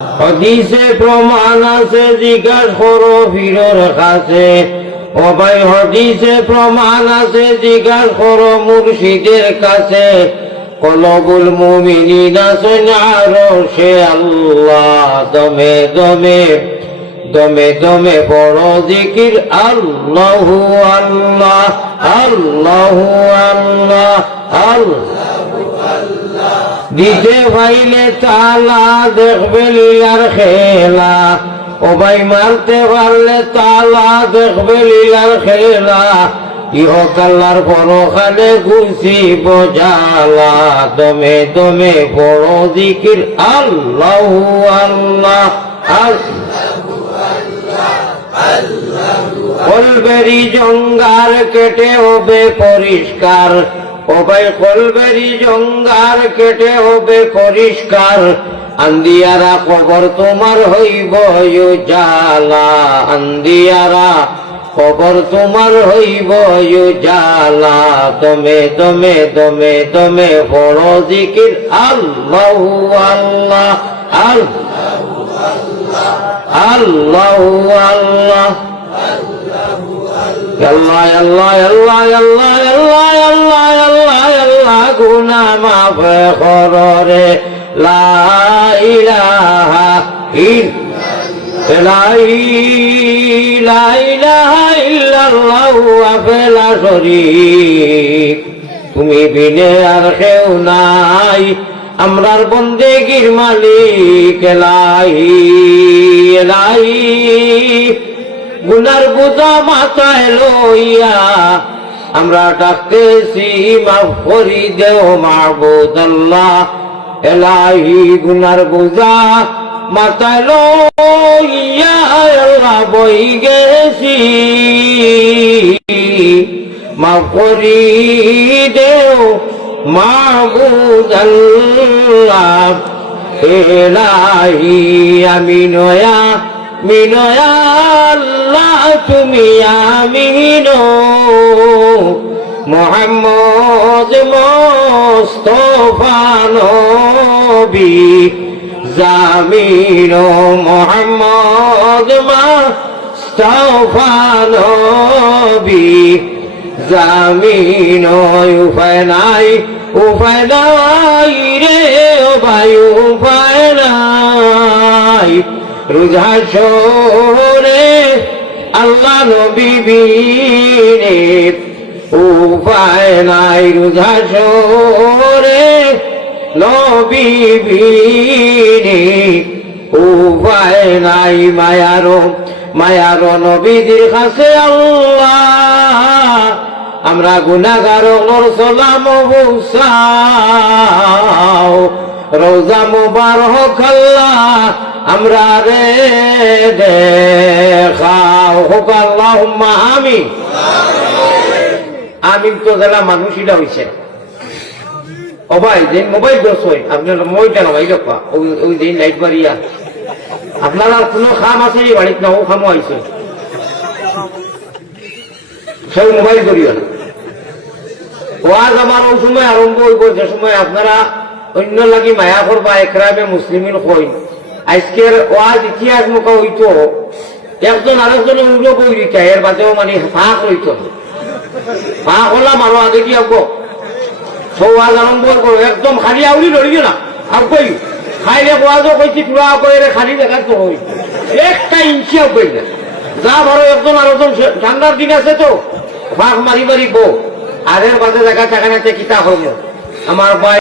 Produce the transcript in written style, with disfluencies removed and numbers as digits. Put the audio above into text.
হাদিসে প্রমাণ আছে, জিজ্ঞাসা করো পীরের কাছে। ও ভাই, হাদিসে প্রমাণ আছে, জিজ্ঞাসা করো মুর্শিদের কাছে। কলবুল মুমিনিনা আরশে আল্লাহ, দমে দমে দমে দমে বড় জিকির আল্লাহু আল্লাহ আল্লাহু আল্লাহ আল্লাহ। দিতে পাইলে তালা, দেখবে লীলার খেলা। ও ভাই, মারতে পারলে তালা, দেখবে লীলার খেলা। ইহকাল্লার পরখানে ঘুষি বজালা, দমে দমে বড় জিকির আল্লাহু আল্লাহ কলবেরি জঙ্গার কেটে হবে পরিষ্কার। ও ভাই, কলবেরি জঙ্গার কেটে হবে পরিষ্কার। আন্দিয়ারা কবর তোমার হইব উজালা, আন্দিয়ারা কবর তোমার হইব উজালা। দমে দমে দমে দমে বড় জিকির আল্লাহু আল্লাহ আল্লাহু আল্লাহ আল্লাহ আল্লাহ আল্লাহ আল্লাহ আল্লাহ আল্লাহ আল্লাহ আল্লাহ। গুনাহ মাফ কররে, লা ইলাহা ইল্লাল্লাহু ওয়াহদাহু লা শারীক। তুমি বিনে আর কেউ নাই, আমরার বন্দেগীর মালিক এলাহি এলাহি। গুনার বোঝা মাথায় লইয়া আমরা ডাকতেছি, মাফ করি দেও মাবুদ আল্লাহ এলাহি। গুনার বোঝা মাথায় লইয়া আল্লাহ বই গেছি, মাফ করি দেও মাবুদ আল্লাহ এলাহি। আমি নয়া মিনয়া আল্লাহ, তুমি আমিনো। মুহাম্মদ মুস্তাফা নবী জামিনো, মুহাম্মদ মুস্তাফা নবী জামিনো। উপায় নাই উপায় নাই রে ও ভাই, উপায় নাই। রোজা শোরে আল্লাহ নবী বিনে, উপায় নাই। রোজা শোরে নবী বিনে, উপায় নাই। মায়ারো নবীদের কাছে আল্লাহ, আমরা গুনাহগার সালাম পৌঁছাও। রোজা মুবারক আল্লাহ আমরা রে দেখাও। হোক আল্লাহুম্মা আমিন আমিন। তো যারা মানুষইলা হইছে, ও ভাই যে মোবাইল দোষ হয়, আপনার মোবাইলটা না ভাই রক্ষা, ওই দিন লাইট মারিয়া আপনার আর কোনো খাম আছে বাড়িতে না, ও খামও আইছে, সব মোবাইল করিও না। ওয়াজ আমার ওই সময় আরম্ভ হইব যে সময় আপনারা অন্য লাগি মায়া করবা, একরামে মুসলিমিন কইন। আজকের ওয়াজ ইতিহাস মুখা হইতো, একজন আরেকজনের উল্টো কই দিতা, এর বাদেও মানে ফাঁক হইত। ফাঁক হলাম আরো আগে কি আগ সব ওয়াজ আরম্ভ করবো, একদম খালি আউলি ধরিও না। আর কই খাইলে ওয়াজও কইছি পুরা কইরে খালি দেখা তো হই, একটা ইঞ্চিও কই না। যা ভালো একজন আরেকজন, ঠান্ডার দিন আছে তো ফাঁক মারি মারি বো, আর এর বাদে দেখা চাকানাতে কিতা হইল আমার ভাই।